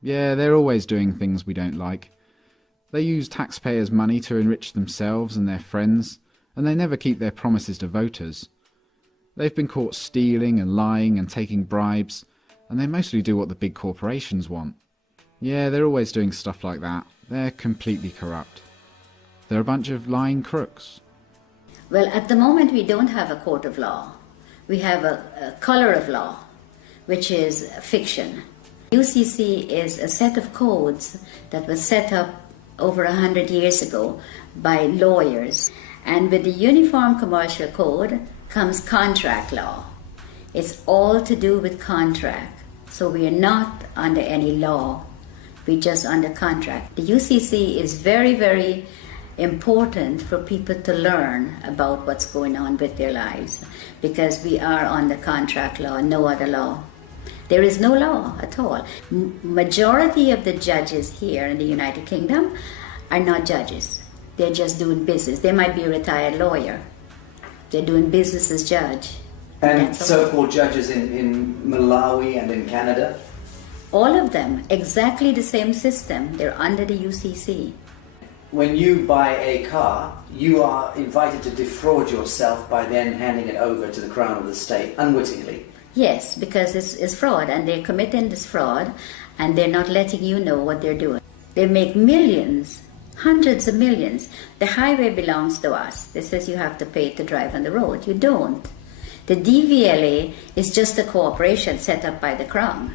Yeah, they're always doing things we don't like. They use taxpayers' money to enrich themselves and their friends, and they never keep their promises to voters. They've been caught stealing and lying and taking bribes, and they mostly do what the big corporations want. Yeah, they're always doing stuff like that. They're completely corrupt. They're a bunch of lying crooks. Well, at the moment we don't have a court of law. We have a color of law, which is fiction. UCC is a set of codes that was set up over 100 years ago by lawyers. And with the Uniform Commercial Code comes contract law. It's all to do with contract. So we are not under any law. We're just under contract. The UCC is very, very important for people to learn about what's going on with their lives, because we are under contract law, no other law. There is no law at all. Majority of the judges here in the United Kingdom are not judges. They're just doing business. They might be a retired lawyer. They're doing business as judge. And so-called judges in Malawi and in Canada? All of them, exactly the same system. They're under the UCC. When you buy a car, you are invited to defraud yourself by then handing it over to the Crown of the State, unwittingly. Yes, because it's fraud, and they're committing this fraud, and they're not letting you know what they're doing. They make millions, hundreds of millions. The highway belongs to us. They says you have to pay to drive on the road. You don't. The DVLA is just a corporation set up by the Crown.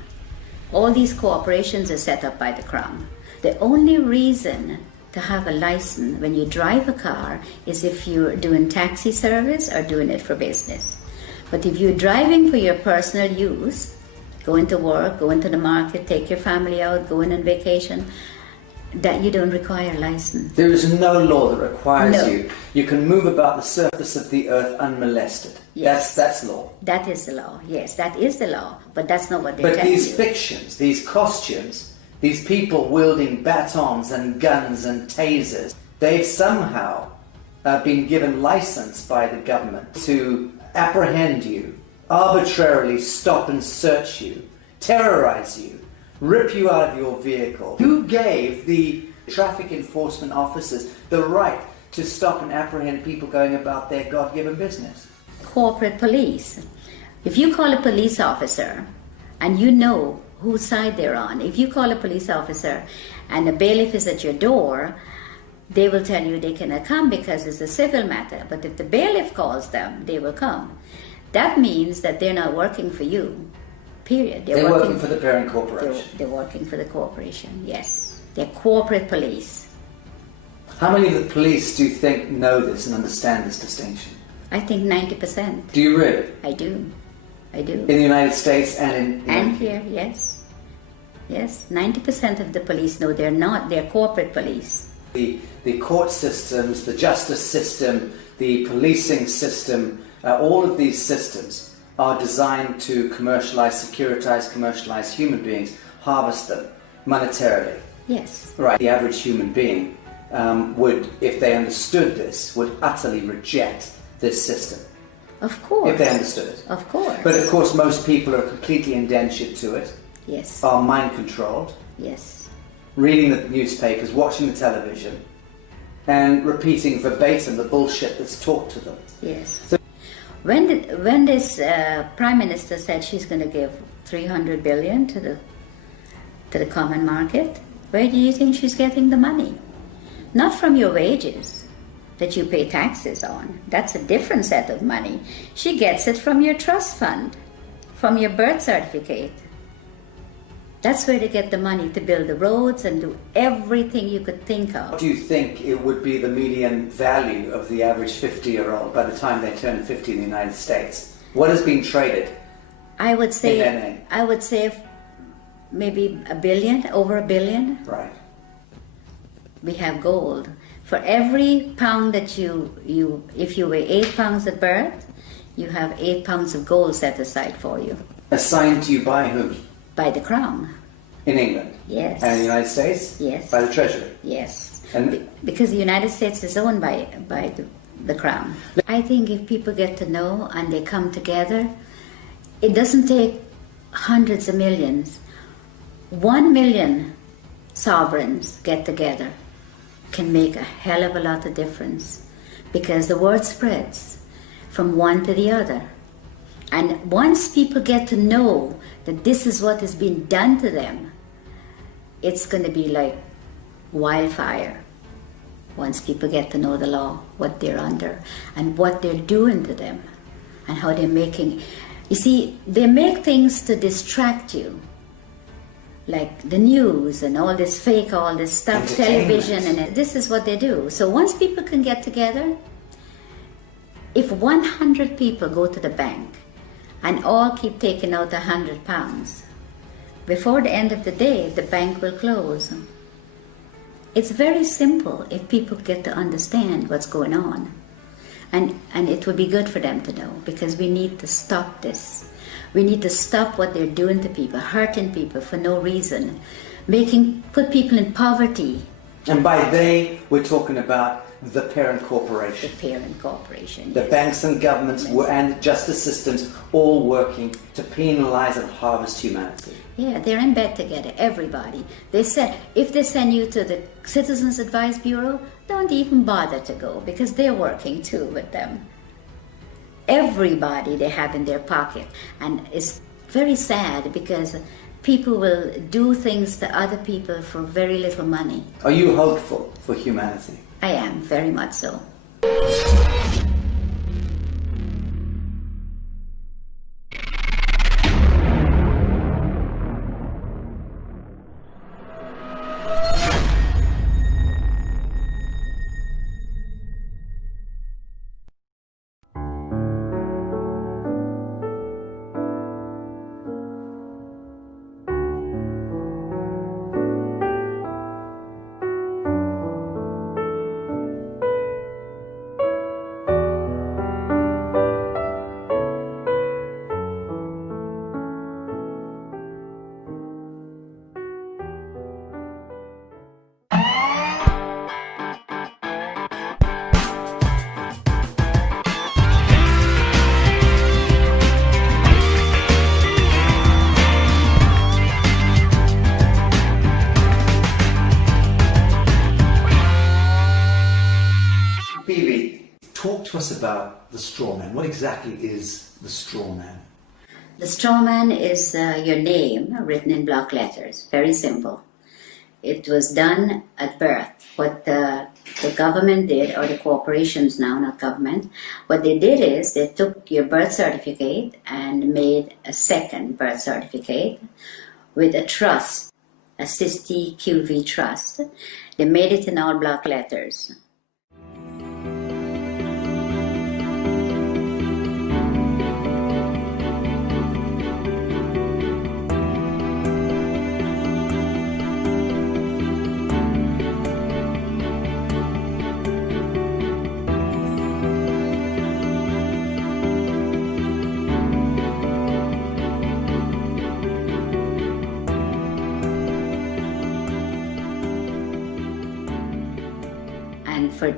All these corporations are set up by the Crown. The only reason to have a license when you drive a car is if you're doing taxi service or doing it for business. But if you're driving for your personal use, going to work, going to the market, take your family out, going on vacation, that you don't require a license. There is no law that requires No. you. You can move about the surface of the earth unmolested. Yes. That's law. That is the law. Yes, that is the law. But that's not what they're But telling these you. fictions, these costumes, these people wielding batons and guns and tasers, they've somehow been given license by the government to apprehend you, arbitrarily stop and search you, terrorize you, rip you out of your vehicle. Who gave the traffic enforcement officers the right to stop and apprehend people going about their God-given business? Corporate police. If you call a police officer and you know whose side they're on, if you call a police officer and a bailiff is at your door, they will tell you they cannot come because it's a civil matter. But if the bailiff calls them, they will come. That means that they're not working for you, period. They're working for the parent corporation. They're working for the corporation, yes. They're corporate police. How many of the police do you think know this and understand this distinction? I think 90%. Do you really? I do. In the United States and in... And here, yes. Yes, 90% of the police know they're corporate police. The court systems, the justice system, the policing system, all of these systems are designed to commercialize human beings, harvest them monetarily. Yes. Right. The average human being would, if they understood this, would utterly reject this system. Of course. If they understood it. Of course. But of course most people are completely indentured to it, yes. are mind controlled, Yes. reading the newspapers, watching the television, and repeating verbatim the bullshit that's taught to them. Yes. So, when this Prime Minister said she's going to give 300 billion to the common market, where do you think she's getting the money? Not from your wages that you pay taxes on. That's a different set of money. She gets it from your trust fund, from your birth certificate. That's where they get the money to build the roads and do everything you could think of. do you think it would be the median value of the average 50-year-old by the time they turn 50 in the United States? What is being traded? I would say, in their name? I would say maybe $1 billion, over $1 billion. Right. We have gold. For every pound that if you weigh 8 pounds at birth, you have 8 pounds of gold set aside for you. Assigned to you by whom? By the Crown. In England? Yes. And in the United States? Yes. By the Treasury? Yes. And because the United States is owned by the Crown. I think if people get to know and they come together, it doesn't take hundreds of millions. 1 million sovereigns get together can make a hell of a lot of difference, because the word spreads from one to the other. And once people get to know that this is what is being done to them, it's going to be like wildfire. Once people get to know the law, what they're under, and what they're doing to them, and how they're making... You see, they make things to distract you, like the news and all this fake, all this stuff, television, and this is what they do. So once people can get together, if 100 people go to the bank and all keep taking out £100, before the end of the day, the bank will close. It's very simple if people get to understand what's going on. And it would be good for them to know, because we need to stop this. We need to stop what they're doing to people, hurting people for no reason, put people in poverty. And by they, we're talking about the parent corporation. The parent corporation, The yes. banks and governments and justice systems all working to penalize and harvest humanity. Yeah, they're in bed together, everybody. They said, if they send you to the Citizens Advice Bureau, don't even bother to go, because they're working too with them. Everybody they have in their pocket. And it's very sad, because people will do things to other people for very little money. Are you hopeful for humanity? I am, very much so. Talk to us about the straw man. What exactly is the straw man? The straw man is your name written in block letters. Very simple. It was done at birth. What the government did, or the corporations now, not government, what they did is they took your birth certificate and made a second birth certificate with a trust, a Sisti QV trust. They made it in all block letters.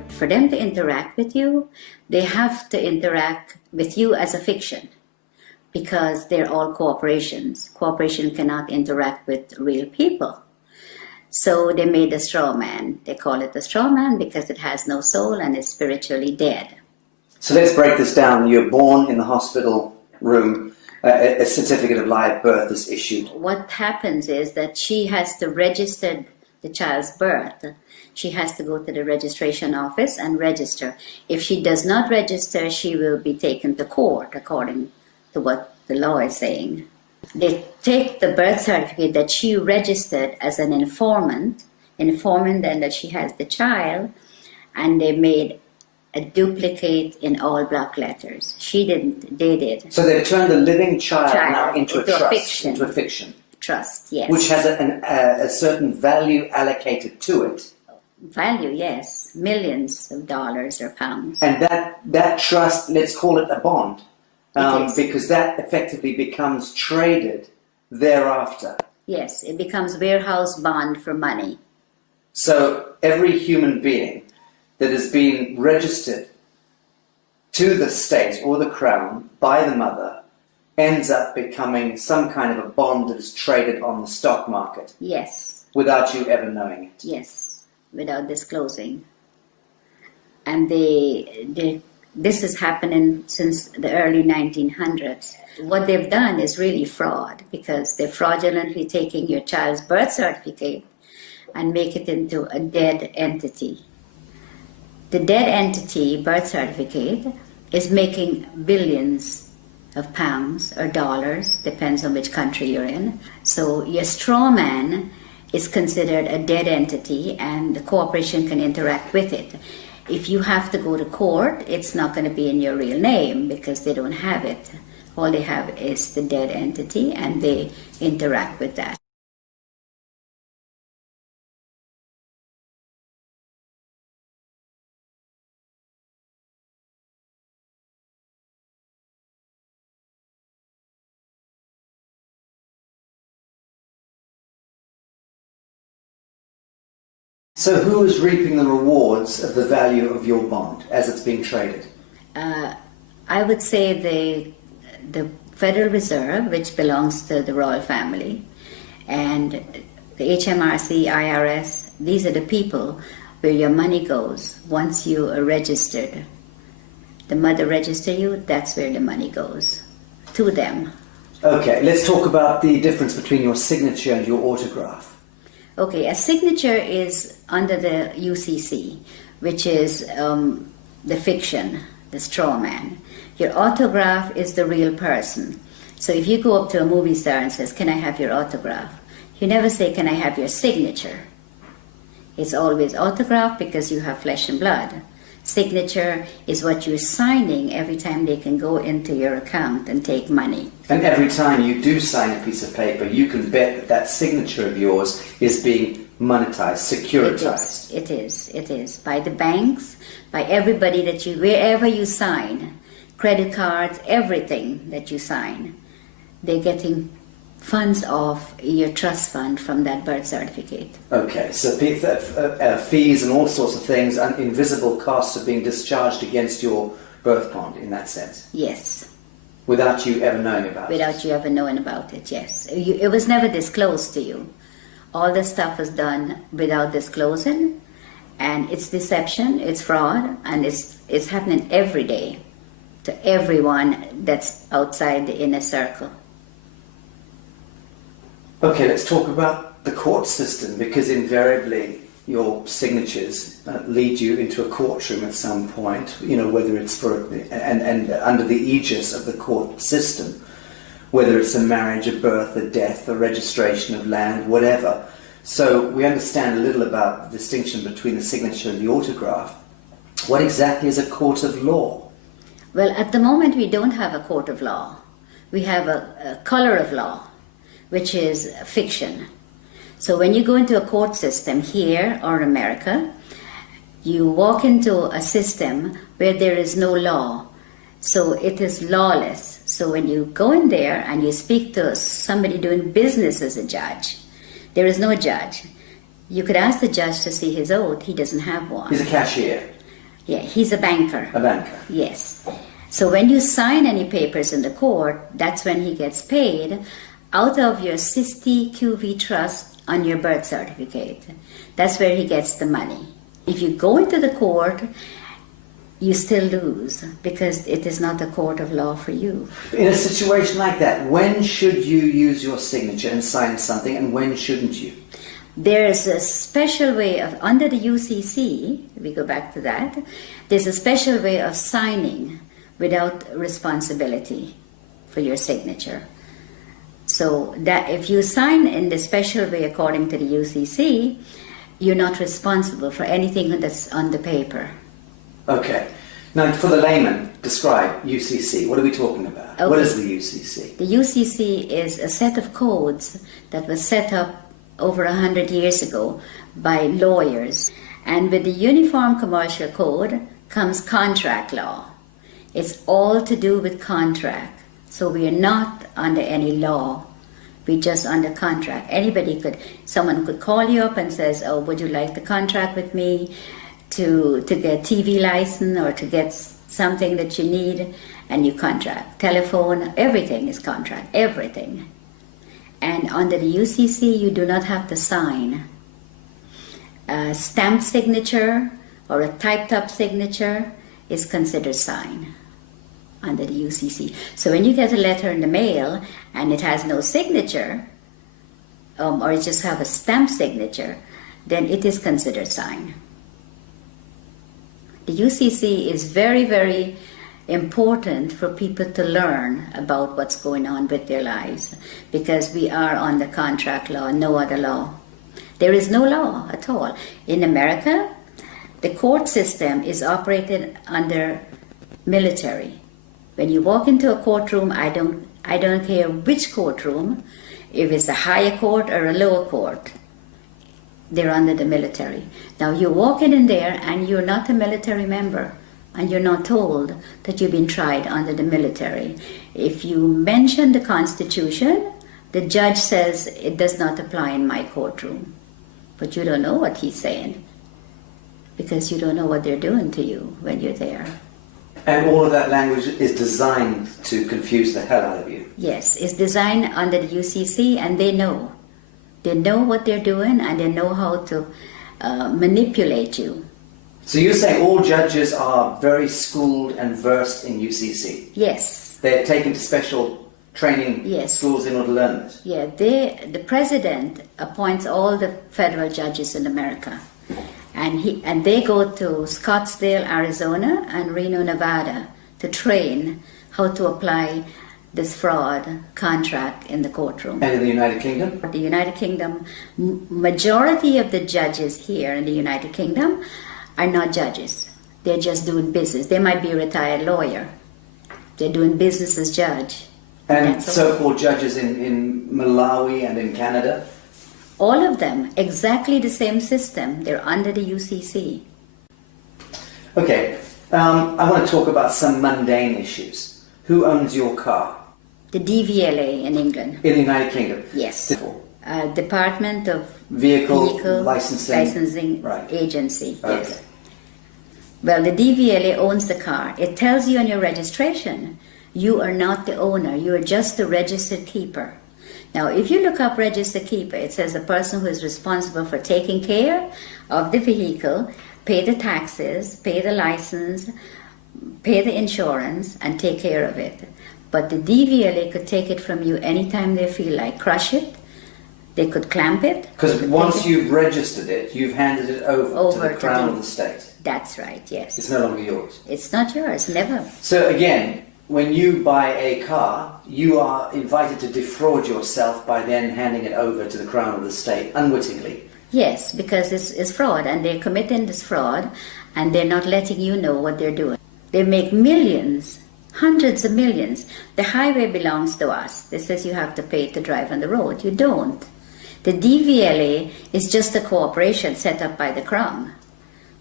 For them to interact with you, they have to interact with you as a fiction, because they're all corporations. Corporation cannot interact with real people. So they made a straw man. They call it a straw man because it has no soul and is spiritually dead. So let's break this down. You're born in the hospital room. A certificate of live birth is issued. What happens is that she has to register the child's birth. She has to go to the registration office and register. If she does not register, she will be taken to court, according to what the law is saying. They take the birth certificate that she registered as an informant then that she has the child, and they made a duplicate in all block letters. She didn't, they did. So they've turned the living child now into a trust, fiction. into a fiction. Trust, yes. Which has a certain value allocated to it. Value, yes. Millions of dollars or pounds. And that trust, let's call it a bond, because that effectively becomes traded thereafter. Yes, it becomes warehouse bond for money. So every human being that has been registered to the state or the crown by the mother ends up becoming some kind of a bond that is traded on the stock market. Yes. Without you ever knowing it. Yes, without disclosing. And this is happening since the early 1900s. What they've done is really fraud, because they're fraudulently taking your child's birth certificate and make it into a dead entity. The dead entity birth certificate is making billions of pounds or dollars, depends on which country you're in. So your straw man is considered a dead entity, and the corporation can interact with it. If you have to go to court, it's not going to be in your real name because they don't have it. All they have is the dead entity, and they interact with that. So who is reaping the rewards of the value of your bond as it's being traded? I would say the Federal Reserve, which belongs to the royal family, and the HMRC, IRS, these are the people where your money goes once you are registered. The mother register you, that's where the money goes, to them. Okay, let's talk about the difference between your signature and your autograph. Okay, a signature is under the UCC, which is the fiction, the straw man. Your autograph is the real person. So if you go up to a movie star and says, "Can I have your autograph?" You never say, "Can I have your signature?" It's always autograph because you have flesh and blood. Signature is what you're signing every time they can go into your account and take money. And every time you do sign a piece of paper, you can bet that that signature of yours is being monetized, securitized. It is. By the banks, by everybody that you, wherever you sign, credit cards, everything that you sign, they're getting funds off your trust fund from that birth certificate. Okay, so fees and all sorts of things and invisible costs are being discharged against your birth bond in that sense? Yes. Without you ever knowing about it? Without you ever knowing about it, yes. It was never disclosed to you. All this stuff was done without disclosing, and it's deception, it's fraud, and it's happening every day to everyone that's outside the inner circle. Okay, let's talk about the court system, because invariably your signatures lead you into a courtroom at some point, you know, whether it's for, and under the aegis of the court system, whether it's a marriage, a birth, a death, a registration of land, whatever. So we understand a little about the distinction between the signature and the autograph. What exactly is a court of law? Well, at the moment we don't have a court of law. We have a color of law, which is fiction. So when you go into a court system here or America, you walk into a system where there is no law. So it is lawless. So when you go in there and you speak to somebody doing business as a judge, there is no judge. You could ask the judge to see his oath. He doesn't have one. He's a cashier. Yeah, he's a banker. A banker. Yes. So when you sign any papers in the court, that's when he gets paid out of your 60 QV trust on your birth certificate. That's where he gets the money. If you go into the court, you still lose because it is not a court of law for you. In a situation like that, when should you use your signature and sign something, and when shouldn't you? There's a special way of, under the UCC, we go back to that, there's a special way of signing without responsibility for your signature. So that if you sign in the special way according to the UCC, you're not responsible for anything that's on the paper. Okay. Now, for the layman, describe UCC. What are we talking about? Okay. What is the UCC? The UCC is a set of codes that was set up over 100 years ago by lawyers. And with the Uniform Commercial Code comes contract law. It's all to do with contract. So we are not under any law. We're just under contract. Someone could call you up and says, "Oh, would you like to contract with me to get TV license or to get something that you need, and you contract. Telephone, everything is contract, everything. And under the UCC, you do not have to sign a stamp signature or a typed up signature is considered sign under the UCC. So when you get a letter in the mail and it has no signature, or it just have a stamp signature, then it is considered sign. The UCC is very, very important for people to learn about what's going on with their lives, because we are under contract law, no other law. There is no law at all. In America, the court system is operated under military. When you walk into a courtroom, I don't care which courtroom, if it's a higher court or a lower court, they're under the military. Now you walk in there and you're not a military member, and you're not told that you've been tried under the military. If you mention the Constitution, the judge says it does not apply in my courtroom. But you don't know what he's saying, because you don't know what they're doing to you when you're there. And all of that language is designed to confuse the hell out of you. Yes, it's designed under the UCC, and they know. They know what they're doing, and they know how to manipulate you. So you're saying all judges are very schooled and versed in UCC? Yes. They're taken to special training schools in order to learn this? Yeah, the president appoints all the federal judges in America. And they go to Scottsdale, Arizona and Reno, Nevada to train how to apply this fraud contract in the courtroom. And in the United Kingdom? The United Kingdom, majority of the judges here in the United Kingdom are not judges. They're just doing business. They might be a retired lawyer. They're doing business as judge. And so-called judges in Malawi and in Canada? All of them, exactly the same system. They're under the UCC. Okay, I want to talk about some mundane issues. Who owns your car? The DVLA in England. In the United Kingdom? Yes. Department of Vehicle Licensing right. Agency. Okay. Yes. Well, the DVLA owns the car. It tells you on your registration, you are not the owner. You are just the registered keeper. Now, if you look up registered keeper, it says a person who is responsible for taking care of the vehicle, pay the taxes, pay the license, pay the insurance, and take care of it. But the DVLA could take it from you anytime they feel like. Crush it. They could clamp it. Because once you've registered it, you've handed it over to the Crown of the state. That's right, yes. It's no longer yours. It's not yours, never. So again, when you buy a car, you are invited to defraud yourself by then handing it over to the Crown of the state, unwittingly. Yes, because it's fraud, and they're committing this fraud, and they're not letting you know what they're doing. They make millions, hundreds of millions. The highway belongs to us. They says you have to pay to drive on the road. You don't. The DVLA is just a corporation set up by the Crown.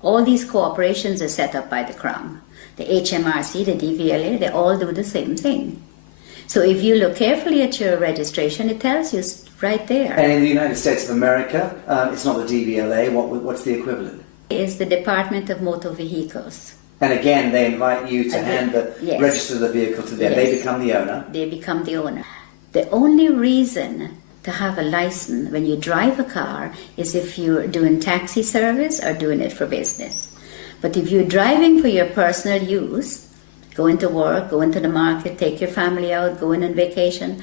All these corporations are set up by the Crown. The HMRC, the DVLA, they all do the same thing. So if you look carefully at your registration, it tells you right there. And in the United States of America, it's not the DVLA. What's the equivalent? It's the Department of Motor Vehicles. And again, they invite you to register the vehicle to them. Yes. They become the owner. They become the owner. The only reason to have a license when you drive a car is if you're doing taxi service or doing it for business. But if you're driving for your personal use, going to work, going to the market, take your family out, going on vacation,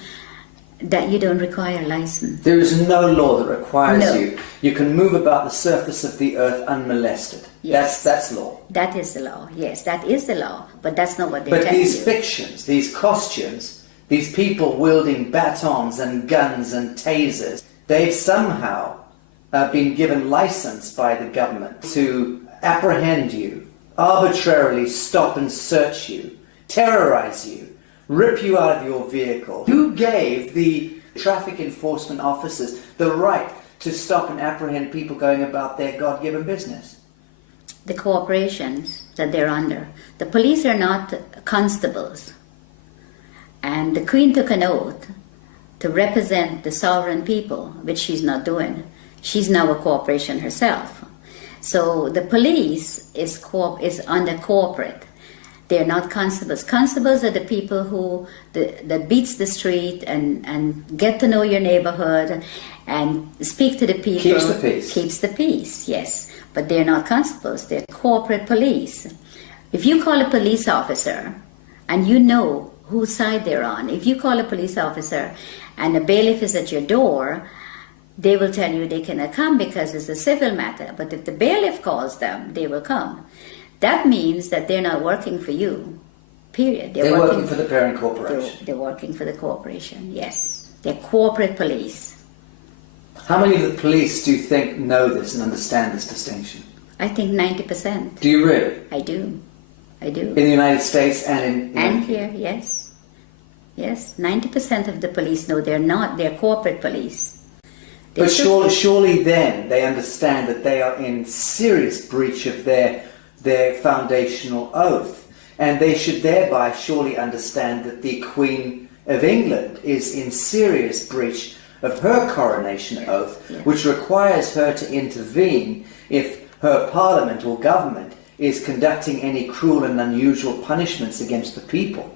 that you don't require a license. There is no law that requires No. you. You can move about the surface of the earth unmolested. Yes. That's law. That is the law. Yes, that is the law. But that's not what they tell But these you. fictions, these costumes, these people wielding batons and guns and tasers, they've somehow been given license by the government to apprehend you, arbitrarily stop and search you, terrorize you, rip you out of your vehicle. Who gave the traffic enforcement officers the right to stop and apprehend people going about their God-given business? The corporations that they're under. The police are not constables. And the Queen took an oath to represent the sovereign people, which she's not doing. She's now a corporation herself. So the police is under corporate. They're not constables. Constables are the people who that beats the street and get to know your neighborhood and speak to the people. Keeps the peace. Keeps the peace, yes. But they're not constables. They're corporate police. If you call a police officer and you know whose side they're on, if you call a police officer and a bailiff is at your door, they will tell you they cannot come because it's a civil matter. But if the bailiff calls them, they will come. That means that they're not working for you, period. They're working for the parent corporation. They're working for the corporation, yes. They're corporate police. How many of the police do you think know this and understand this distinction? I think 90%. Do you really? I do. In the United States and in... And here, yes. Yes, 90% of the police know they're corporate police. But surely then they understand that they are in serious breach of their foundational oath. And they should thereby surely understand that the Queen of England is in serious breach of her coronation oath, which requires her to intervene if her parliament or government is conducting any cruel and unusual punishments against the people.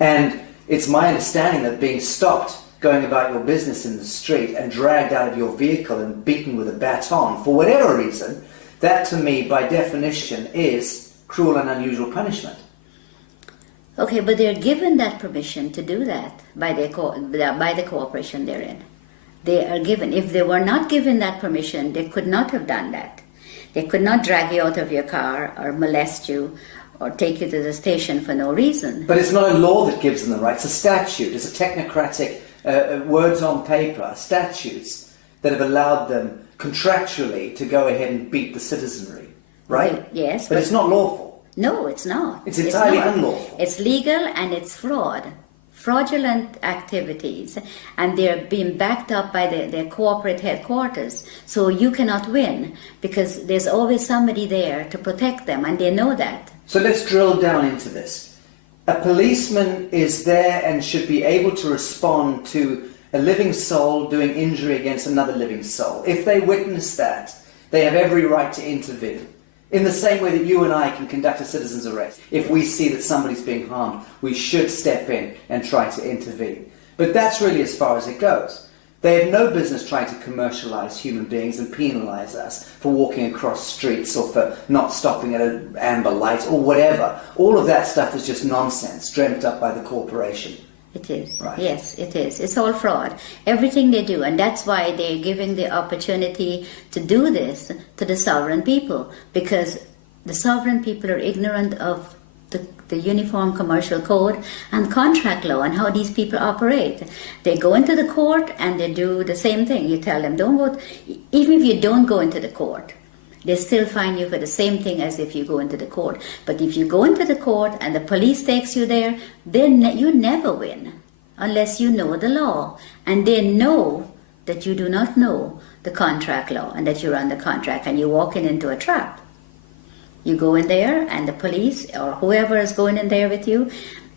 And it's my understanding that being stopped going about your business in the street and dragged out of your vehicle and beaten with a baton for whatever reason, that to me by definition is cruel and unusual punishment. Okay, but they're given that permission to do that by the corporation they're in. They are given. If they were not given that permission, they could not have done that. They could not drag you out of your car or molest you or take you to the station for no reason. But it's not a law that gives them the right. It's a statute. It's a technocratic words on paper, statutes that have allowed them contractually to go ahead and beat the citizenry, right? Okay, yes. But it's not lawful. No, it's not. It's entirely not. unlawful. It's legal and it's fraudulent activities, and they're being backed up by their corporate headquarters. So you cannot win because there's always somebody there to protect them, and they know that. So let's drill down into this. A policeman is there and should be able to respond to a living soul doing injury against another living soul. If they witness that, they have every right to intervene. In the same way that you and I can conduct a citizen's arrest. If we see that somebody's being harmed, we should step in and try to intervene. But that's really as far as it goes. They have no business trying to commercialize human beings and penalize us for walking across streets or for not stopping at an amber light or whatever. All of that stuff is just nonsense dreamt up by the corporation. It is. Right. Yes, it is. It's all fraud. Everything they do. And that's why they're giving the opportunity to do this to the sovereign people. Because the sovereign people are ignorant of the Uniform Commercial Code and contract law and how these people operate. They go into the court and they do the same thing. You tell them, don't go. Even if you don't go into the court, they still fine you for the same thing as if you go into the court. But if you go into the court and the police takes you there, then you never win unless you know the law. And they know that you do not know the contract law and that you're under contract and you're walking into a trap. You go in there and the police or whoever is going in there with you,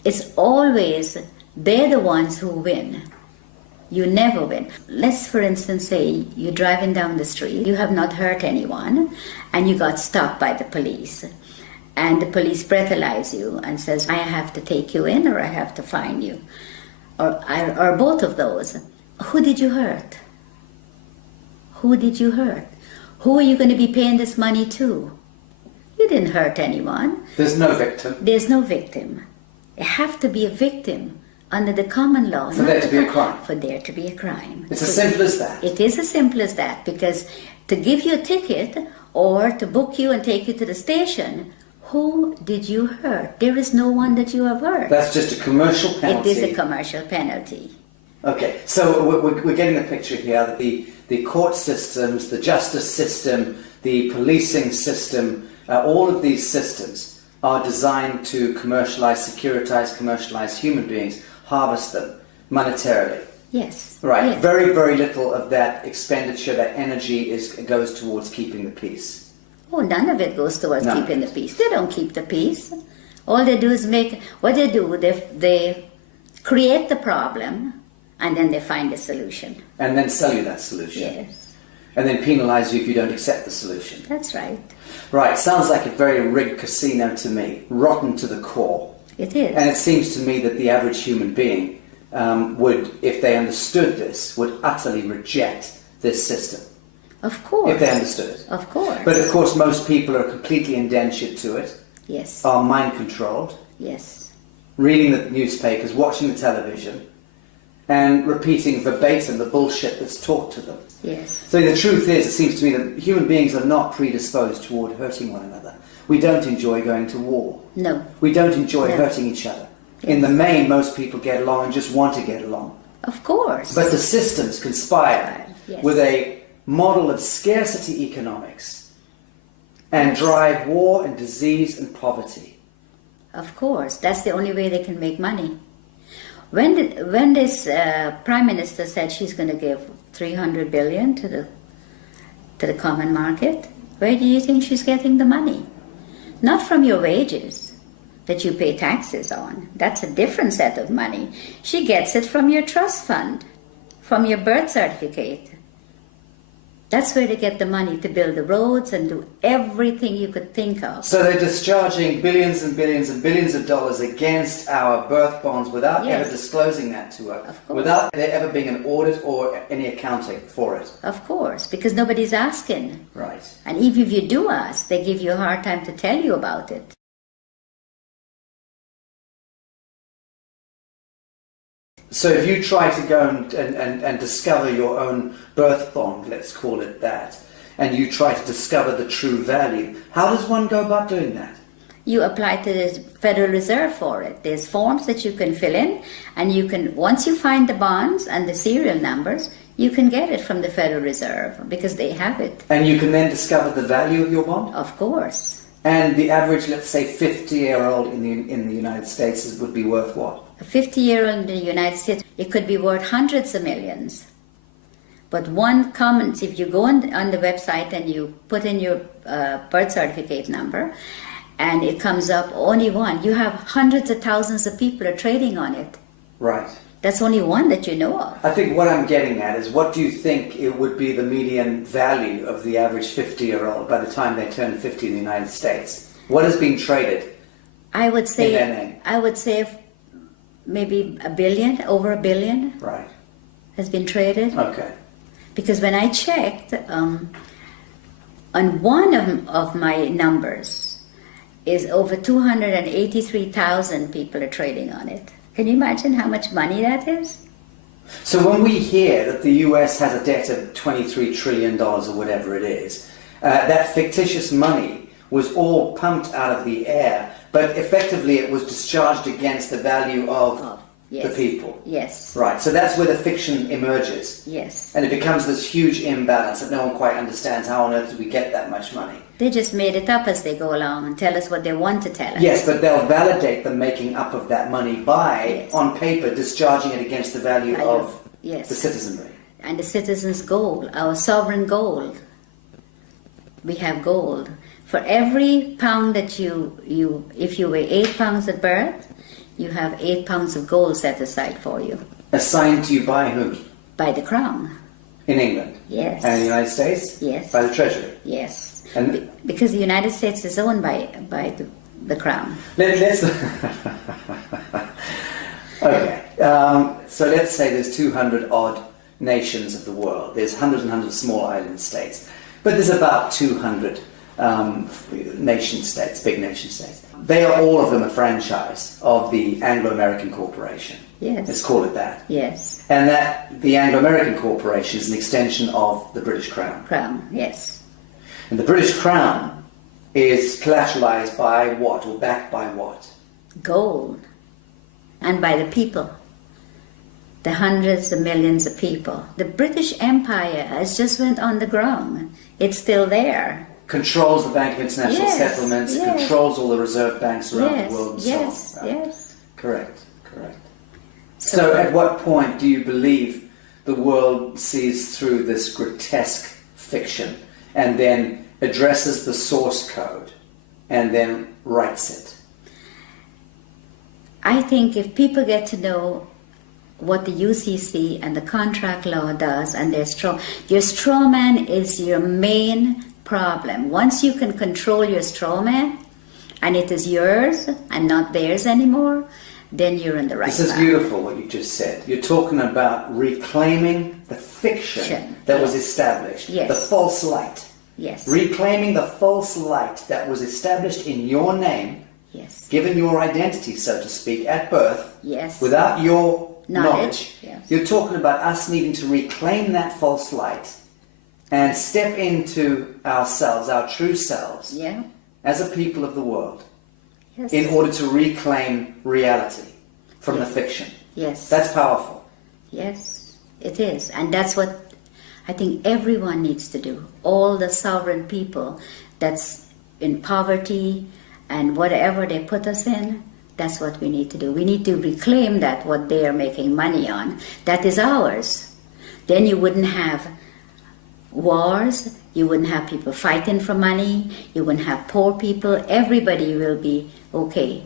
it's always they're the ones who win. You never win. Let's, for instance, say you're driving down the street, you have not hurt anyone, and you got stopped by the police. And the police breathalyze you and says, I have to take you in or I have to fine you. Or both of those. Who did you hurt? Who did you hurt? Who are you going to be paying this money to? You didn't hurt anyone. There's no victim. There's no victim. You have to be a victim under the common law. For there to be a crime. For there to be a crime. It's as simple as that. It is as simple as that, because to give you a ticket or to book you and take you to the station, who did you hurt? There is no one that you have hurt. That's just a commercial penalty. It is a commercial penalty. Okay, so we're getting the picture here that the court systems, the justice system, the policing system, all of these systems are designed to commercialize human beings, harvest them monetarily. Yes. Right. Yes. Very, very little of that expenditure, that energy goes towards keeping the peace. Oh, none of it goes towards keeping the peace. They don't keep the peace. All they do is they create the problem and then they find a solution. And then sell you that solution. Yes. and then penalize you if you don't accept the solution. That's right. Right, sounds like a very rigged casino to me, rotten to the core. It is. And it seems to me that the average human being would, if they understood this, would utterly reject this system. Of course. If they understood it. Of course. But of course most people are completely indentured to it, Yes. are mind controlled, Yes. reading the newspapers, watching the television, and repeating verbatim the bullshit that's taught to them. Yes. So the truth is, it seems to me that human beings are not predisposed toward hurting one another. We don't enjoy going to war. No. We don't enjoy No. hurting each other. Yes. In the main, most people get along and just want to get along. Of course. But the systems conspire Yes. with a model of scarcity economics and drive war and disease and poverty. Of course. That's the only way they can make money. When this Prime Minister said she's going to give 300 billion to the common market, where do you think she's getting the money? Not from your wages that you pay taxes on. That's a different set of money. She gets it from your trust fund, from your birth certificate. That's where they get the money to build the roads and do everything you could think of. So they're discharging billions and billions and billions of dollars against our birth bonds without Yes. ever disclosing that to us, Of course. without there ever being an audit or any accounting for it. Of course, because nobody's asking. Right. And even if you do ask, they give you a hard time to tell you about it. So if you try to go and discover your own birth bond, let's call it that, and you try to discover the true value, how does one go about doing that? You apply to the Federal Reserve for it. There's forms that you can fill in, and you can, once you find the bonds and the serial numbers, you can get it from the Federal Reserve because they have it. And you can then discover the value of your bond? Of course. And the average, let's say, 50-year-old in the United States would be worth what? A 50-year-old in the United States, it could be worth hundreds of millions. But one comment, if you go on the website and you put in your birth certificate number, and it comes up only one, you have hundreds of thousands of people are trading on it. Right. That's only one that you know of. I think what I'm getting at is, what do you think it would be the median value of the average 50-year-old by the time they turn 50 in the United States? What is being traded? I would say, in their name? I would say maybe $1 billion, over $1 billion Right. has been traded. Okay. Because when I checked, on one of my numbers is over 283,000 people are trading on it. Can you imagine how much money that is? So when we hear that the US has a debt of $23 trillion or whatever it is, that fictitious money was all pumped out of the air, but effectively it was discharged against the value of Yes. the people. Yes. Right, so that's where the fiction emerges. Yes. And it becomes this huge imbalance that no one quite understands. How on earth did we get that much money? They just made it up as they go along and tell us what they want to tell us. Yes, but they'll validate the making up of that money by, Yes. on paper, discharging it against the value of Yes. the citizenry. And the citizens' gold, our sovereign gold. We have gold. For every pound that if you weigh 8 pounds at birth, you have 8 pounds of gold set aside for you. Assigned to you by whom? By the Crown. In England? Yes. And in the United States? Yes. By the Treasury? Yes. And Because the United States is owned by the Crown. let's okay. So let's say there's 200 odd nations of the world. There's hundreds and hundreds of small island states, but there's about 200 nation states, big nation states. They are all of them a franchise of the Anglo-American Corporation. Yes. Let's call it that. Yes. And that the Anglo-American Corporation is an extension of the British Crown. Crown, yes. And the British Crown is collateralized by what, or backed by what? Gold. And by the people. The hundreds of millions of people. The British Empire has just went on the ground. It's still there. Controls the Bank of International Yes, Settlements, yes. controls all the reserve banks around Yes, the world and yes, so on. yes. Correct. So at what point do you believe the world sees through this grotesque fiction and then addresses the source code and then writes it? I think if people get to know what the UCC and the contract law does, and your straw man is your main problem. Once you can control your straw man, and it is yours and not theirs anymore, then you're in the right path. This is beautiful what you just said. You're talking about reclaiming the fiction that was established, the false light. Yes. Reclaiming the false light that was established in your name, given your identity, so to speak, at birth, without your knowledge. You're talking about us needing to reclaim that false light and step into ourselves, our true selves, as a people of the world, in order to reclaim reality from the fiction. Yes. That's powerful. Yes, it is. And that's what I think everyone needs to do. All the sovereign people that's in poverty and whatever they put us in, that's what we need to do. We need to reclaim that, what they are making money on. That is ours. Then you wouldn't have wars, you wouldn't have people fighting for money, you wouldn't have poor people. Everybody will be okay.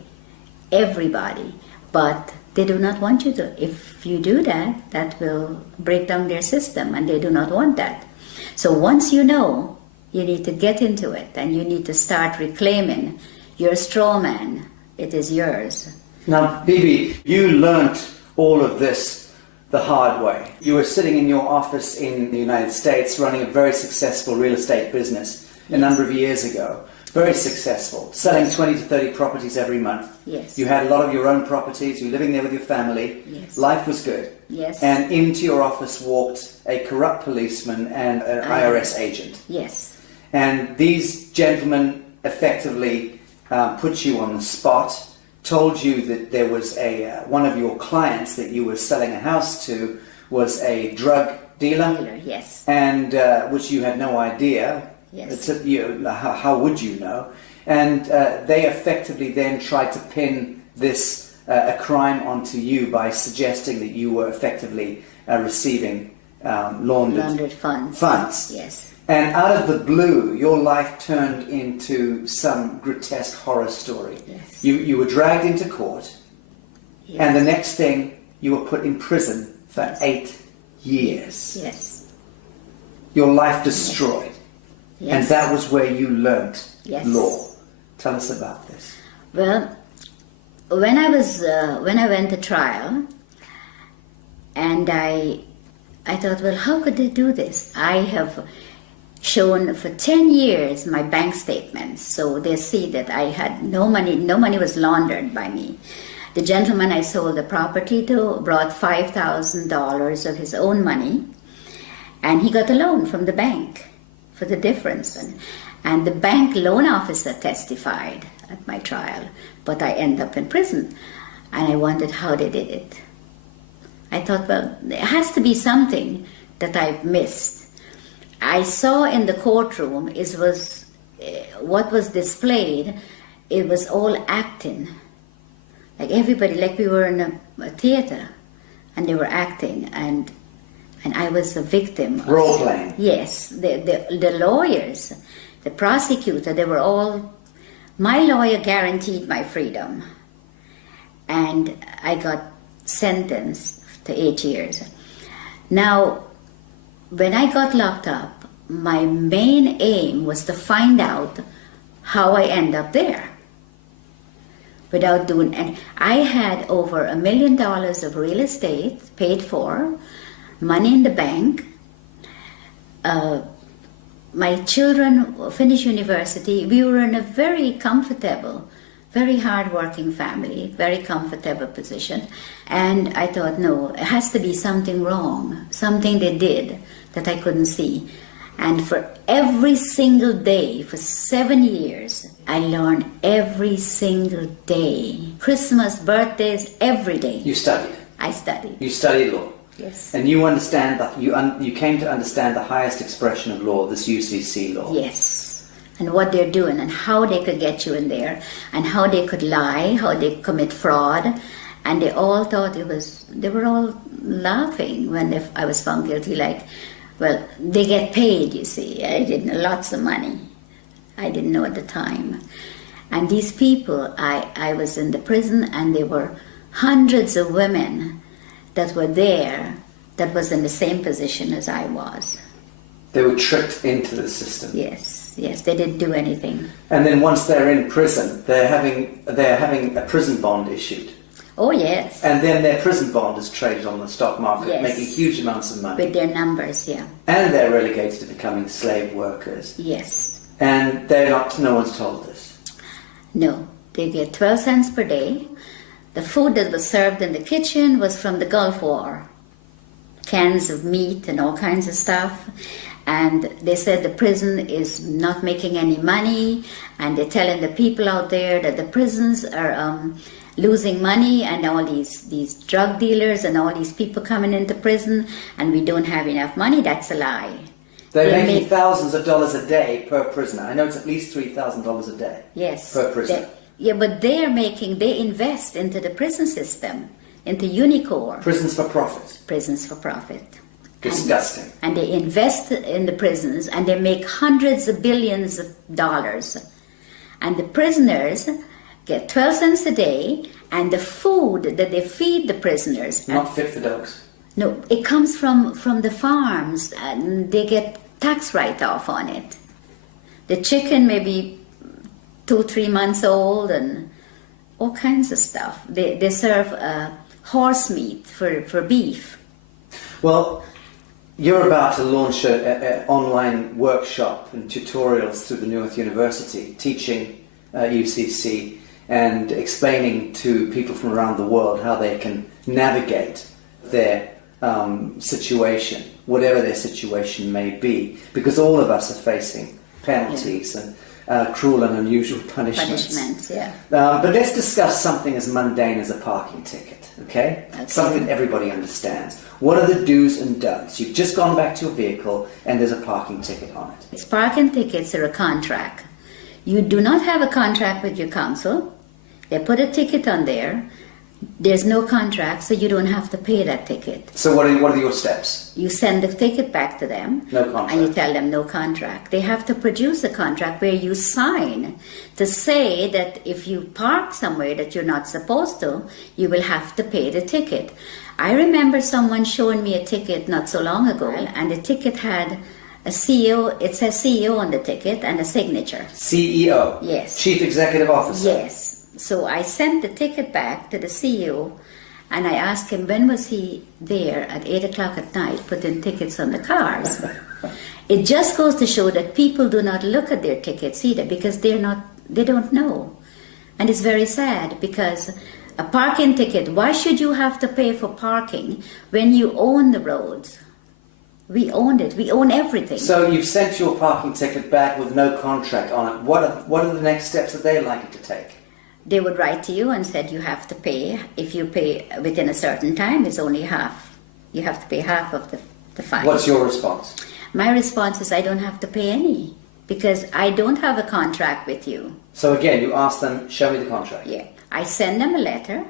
Everybody. But they do not want you to. If you do that, that will break down their system, and they do not want that. So once you know, you need to get into it, and you need to start reclaiming your straw man. It is yours. Now, Bibi, you learnt all of this the hard way. You were sitting in your office in the United States running a very successful real estate business a number of years ago. Very successful, selling 20 to 30 properties every month. Yes. You had a lot of your own properties, you were living there with your family. Yes. Life was good. Yes. And into your office walked a corrupt policeman and an IRS agent. Yes. And these gentlemen effectively put you on the spot, told you that there was one of your clients that you were selling a house to was a drug dealer. Yes. And which you had no idea. Yes. How would you know? And they effectively then tried to pin this a crime onto you by suggesting that you were effectively receiving laundered funds. Yes. And out of the blue, your life turned into some grotesque horror story. Yes. You were dragged into court, and the next thing, you were put in prison for 8 years. Yes. Your life destroyed. Yes. And that was where you learnt law. Tell us about this. Well, when I went to trial, and I thought, well, how could they do this? I have shown for 10 years my bank statements, so they see that I had no money was laundered by me. The gentleman I sold the property to brought $5,000 of his own money, and he got a loan from the bank for the difference. And the bank loan officer testified at my trial, but I ended up in prison. And I wondered how they did it. I thought, well, there has to be something that I've missed. I saw in the courtroom what was displayed. It was all acting, like everybody, like we were in a theater, and they were acting, and I was a victim. Role playing. Yes, the lawyers, the prosecutor, they were all. My lawyer guaranteed my freedom, and I got sentenced to 8 years. Now, when I got locked up, my main aim was to find out how I end up there without doing any. I had over $1 million of real estate paid for, money in the bank. My children finished university. We were in a very comfortable, very hard-working family, very comfortable position. And I thought, no, it has to be something wrong, something they did that I couldn't see. And for every single day, for 7 years, I learned every single day. Christmas, birthdays, every day. You studied. I studied. You studied law. Yes. And you understand that you came to understand the highest expression of law, this UCC law. Yes. And what they're doing and how they could get you in there and how they could lie, how they commit fraud. And they all thought they were all laughing when I was found guilty, like, well, they get paid, you see. I didn't know, lots of money. I didn't know at the time. And these people, I was in the prison, and there were hundreds of women that were there that was in the same position as I was. They were tricked into the system. Yes, yes, they didn't do anything. And then once they're in prison, they're having a prison bond issued. Oh, yes. And then their prison bond is traded on the stock market, Yes. making huge amounts of money. With their numbers, yeah. And they're relegated to becoming slave workers. Yes. And no one's told this. No, they get 12 cents per day. The food that was served in the kitchen was from the Gulf War. Cans of meat and all kinds of stuff. And they said the prison is not making any money, and they're telling the people out there that the prisons are losing money, and all these drug dealers and all these people coming into prison, and we don't have enough money. That's a lie. They're making thousands of dollars a day per prisoner. I know it's at least $3,000 a day. Yes. Per prisoner. But they invest into the prison system, into Unicor. Prisons for profit. Prisons for profit. Disgusting. And they invest in the prisons, and they make hundreds of billions of dollars. And the prisoners get 12 cents a day, and the food that they feed the prisoners... Not fit for dogs. No, it comes from the farms, and they get tax write-off on it. The chicken may be 2-3 months old, and all kinds of stuff. They serve horse meat for beef. Well, you're about to launch an online workshop and tutorials through the Newark University, teaching UCC and explaining to people from around the world how they can navigate their situation, whatever their situation may be, because all of us are facing penalties and cruel and unusual punishments. Yeah. But let's discuss something as mundane as a parking ticket, okay? Something that everybody understands. What are the do's and don'ts? You've just gone back to your vehicle and there's a parking ticket on it. It's parking tickets are a contract. You do not have a contract with your council. They put a ticket on there. There's no contract, so you don't have to pay that ticket. So what are your steps? You send the ticket back to them. No contract. And you tell them no contract. They have to produce a contract where you sign to say that if you park somewhere that you're not supposed to, you will have to pay the ticket. I remember someone showing me a ticket not so long ago, and the ticket had a CEO, it says CEO on the ticket, and a signature. CEO? Yes. Chief Executive Officer? Yes. So I sent the ticket back to the CEO, and I asked him when was he there at 8 o'clock at night putting tickets on the cars. It just goes to show that people do not look at their tickets either, because they don't know. And it's very sad, because a parking ticket, why should you have to pay for parking when you own the roads? We owned it. We own everything. So you've sent your parking ticket back with no contract on it. What are the next steps that they're likely to take? They would write to you and said you have to pay. If you pay within a certain time, it's only half. You have to pay half of the fine. What's your response? My response is I don't have to pay any, because I don't have a contract with you. So again, you ask them, show me the contract. Yeah. I send them a letter,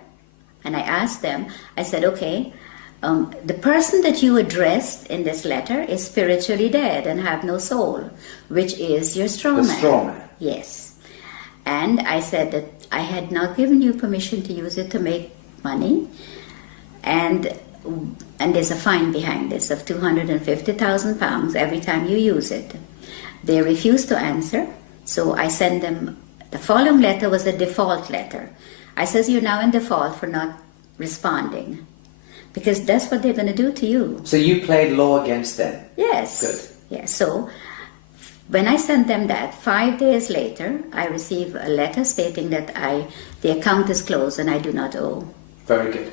and I ask them, I said, okay, the person that you addressed in this letter is spiritually dead and have no soul, which is your straw man. The straw man. Yes. And I said that I had not given you permission to use it to make money, and there's a fine behind this of £250,000 every time you use it. They refused to answer, so I sent them, the following letter was a default letter. I says, you're now in default for not responding, because that's what they're going to do to you. So you played law against them? Yes. Good. Yes, so when I sent them that, 5 days later, I received a letter stating that the account is closed and I do not owe. Very good.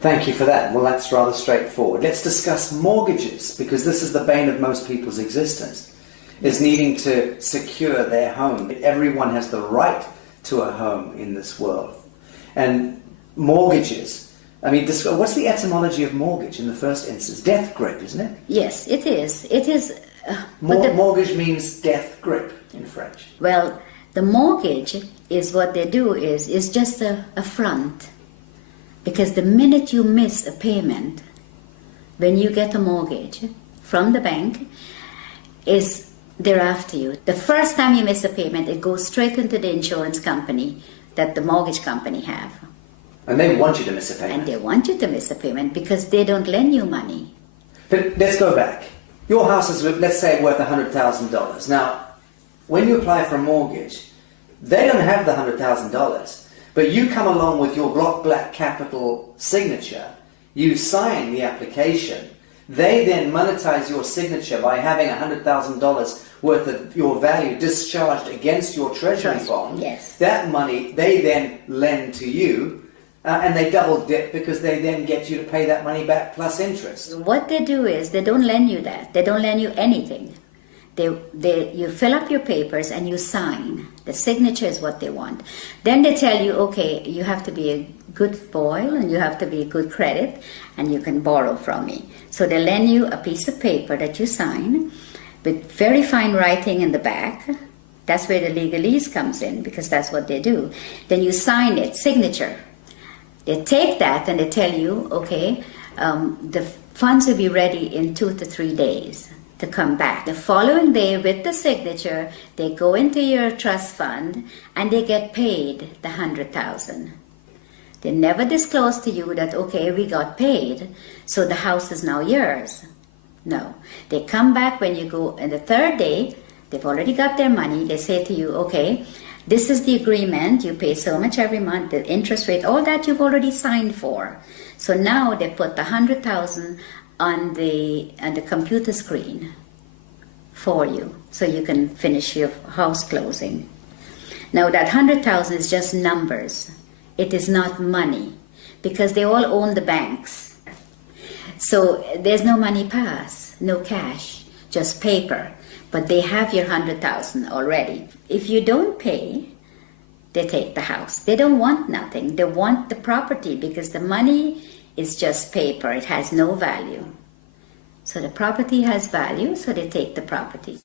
Thank you for that. Well, that's rather straightforward. Let's discuss mortgages, because this is the bane of most people's existence, is needing to secure their home. Everyone has the right to a home in this world. And mortgages, I mean, what's the etymology of mortgage in the first instance? Death grip, isn't it? Yes, it is. It is. Mortgage means death grip in French. Well, the mortgage is what they do is just a front. Because the minute you miss a payment, when you get a mortgage from the bank, they're after you. The first time you miss a payment, it goes straight into the insurance company that the mortgage company have. And they want you to miss a And payment. they want you to miss a payment because they don't lend you money. But let's go back. Your house is, let's say, worth $100,000. Now, when you apply for a mortgage, they don't have the $100,000. But you come along with your block black capital signature, you sign the application, they then monetize your signature by having $100,000 worth of your value discharged against your treasury bond. Yes. That money they then lend to you, and they double dip because they then get you to pay that money back plus interest. What they do is they don't lend you that. They don't lend you anything. You fill up your papers and you sign. The signature is what they want. Then they tell you, okay, you have to be a good boy and you have to be a good credit and you can borrow from me. So they lend you a piece of paper that you sign with very fine writing in the back. That's where the legalese comes in because that's what they do. Then you sign it, signature. They take that and they tell you, okay, the funds will be ready in 2 to 3 days to come back. The following day with the signature, they go into your trust fund and they get paid the $100,000. They never disclose to you that, okay, we got paid, so the house is now yours. No. They come back when you go on the third day, they've already got their money, they say to you, okay, this is the agreement, you pay so much every month, the interest rate, all that you've already signed for. So now they put the $100,000 on the computer screen for you, so you can finish your house closing. Now that $100,000 is just numbers. It is not money, because they all own the banks. So there's no money pass, no cash, just paper. But they have your $100,000 already. If you don't pay, they take the house. They don't want nothing. They want the property because the money is just paper. It has no value. So the property has value, so they take the property.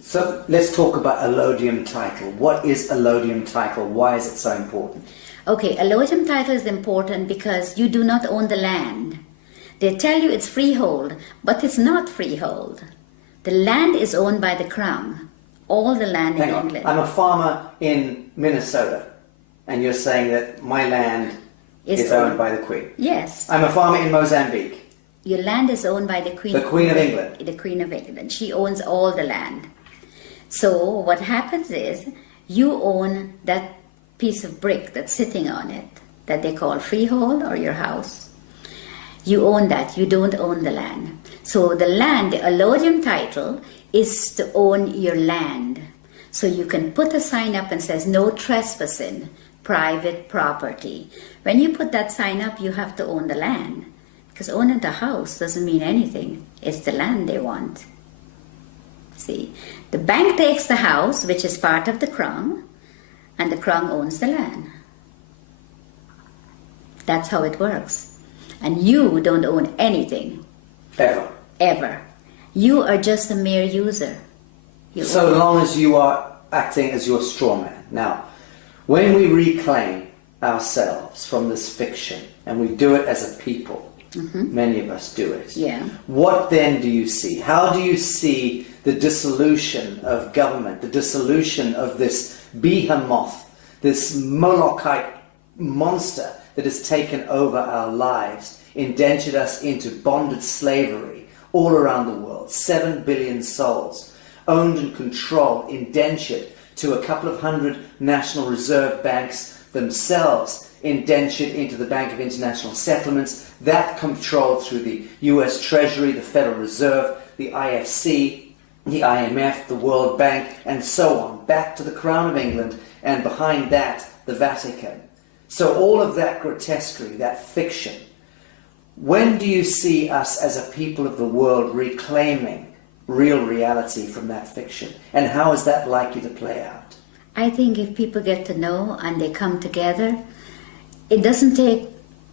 So let's talk about allodium title. What is allodium title? Why is it so important? Okay, allodium title is important because you do not own the land. They tell you it's freehold, but it's not freehold. The land is owned by the Crown. All the land in England. I'm a farmer in Minnesota, and you're saying that my land is owned by the Queen. Yes. I'm a farmer in Mozambique. Your land is owned by the Queen. The Queen of England. The Queen of England. She owns all the land. So what happens is you own that piece of brick that's sitting on it that they call freehold or your house. You own that. You don't own the land. So the land, the allodium title, is to own your land. So you can put a sign up and says no trespassing, private property. When you put that sign up, you have to own the land. Because owning the house doesn't mean anything. It's the land they want. See, the bank takes the house, which is part of the Crown, and the Crown owns the land. That's how it works. And you don't own anything. Ever. Ever. You are just a mere user. So long as you are acting as your straw man. Now, when we reclaim ourselves from this fiction, and we do it as a people, many of us do it. Yeah. What then do you see? How do you see the dissolution of government, the dissolution of this behemoth, this Molochite monster that has taken over our lives, indentured us into bonded slavery all around the world, 7 billion souls, owned and controlled, indentured to a couple of hundred National Reserve banks themselves, indentured into the Bank of International Settlements, that controlled through the US Treasury, the Federal Reserve, the IFC, the IMF, the World Bank, and so on, back to the Crown of England, and behind that, the Vatican. So all of that grotesquerie, that fiction, when do you see us as a people of the world reclaiming real reality from that fiction? And how is that likely to play out? I think if people get to know and they come together, it doesn't take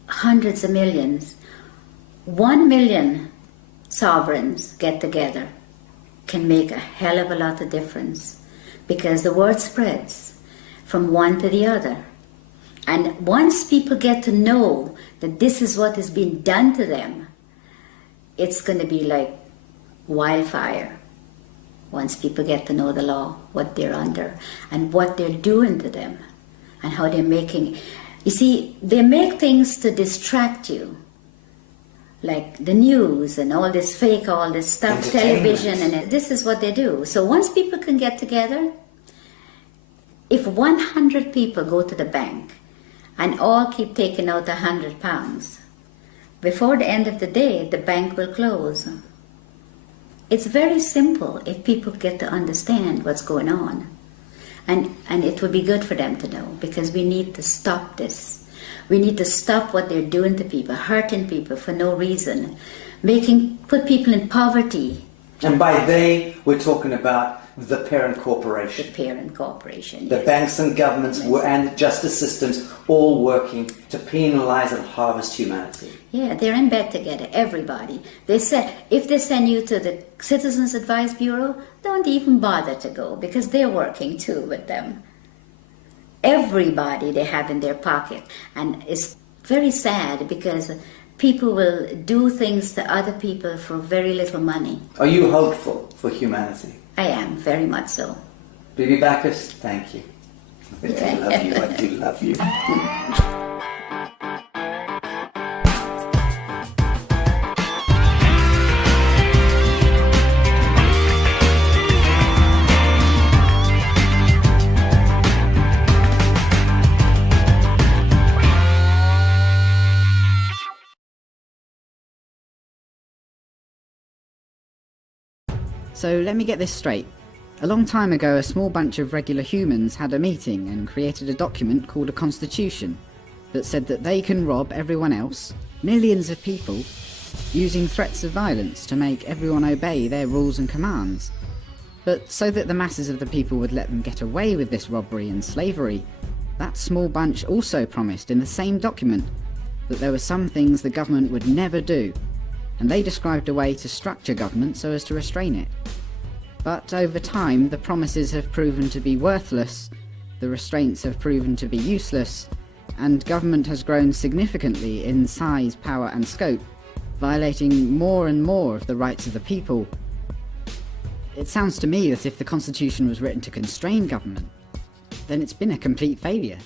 hundreds of millions. 1 million sovereigns get together can make a hell of a lot of difference because the word spreads from one to the other. And once people get to know that this is what is being done to them, it's going to be like wildfire once people get to know the law, what they're under, and what they're doing to them, and how they're making... You see, they make things to distract you, like the news and all this fake, all this stuff, television, and this is what they do. So once people can get together, if 100 people go to the bank and all keep taking out £100, before the end of the day, the bank will close. It's very simple if people get to understand what's going on. And it would be good for them to know, because we need to stop this. We need to stop what they're doing to people, hurting people for no reason, put people in poverty. And by they, we're talking about the parent corporation. The parent corporation, The yes. banks and governments and justice systems all working to penalise and harvest humanity. Yeah, they're in bed together, everybody. They said, if they send you to the Citizens Advice Bureau, don't even bother to go, because they're working too with them. Everybody they have in their pocket. And it's very sad, because people will do things to other people for very little money. Are you hopeful for humanity? I am, very much so. Bibi Bacchus, thank you. I do love you, I do love you. So let me get this straight. A long time ago, a small bunch of regular humans had a meeting and created a document called a constitution that said that they can rob everyone else, millions of people, using threats of violence to make everyone obey their rules and commands. But so that the masses of the people would let them get away with this robbery and slavery, that small bunch also promised in the same document that there were some things the government would never do, and they described a way to structure government so as to restrain it. But over time, the promises have proven to be worthless, the restraints have proven to be useless, and government has grown significantly in size, power and scope, violating more and more of the rights of the people. It sounds to me as if the Constitution was written to constrain government. Then it's been a complete failure.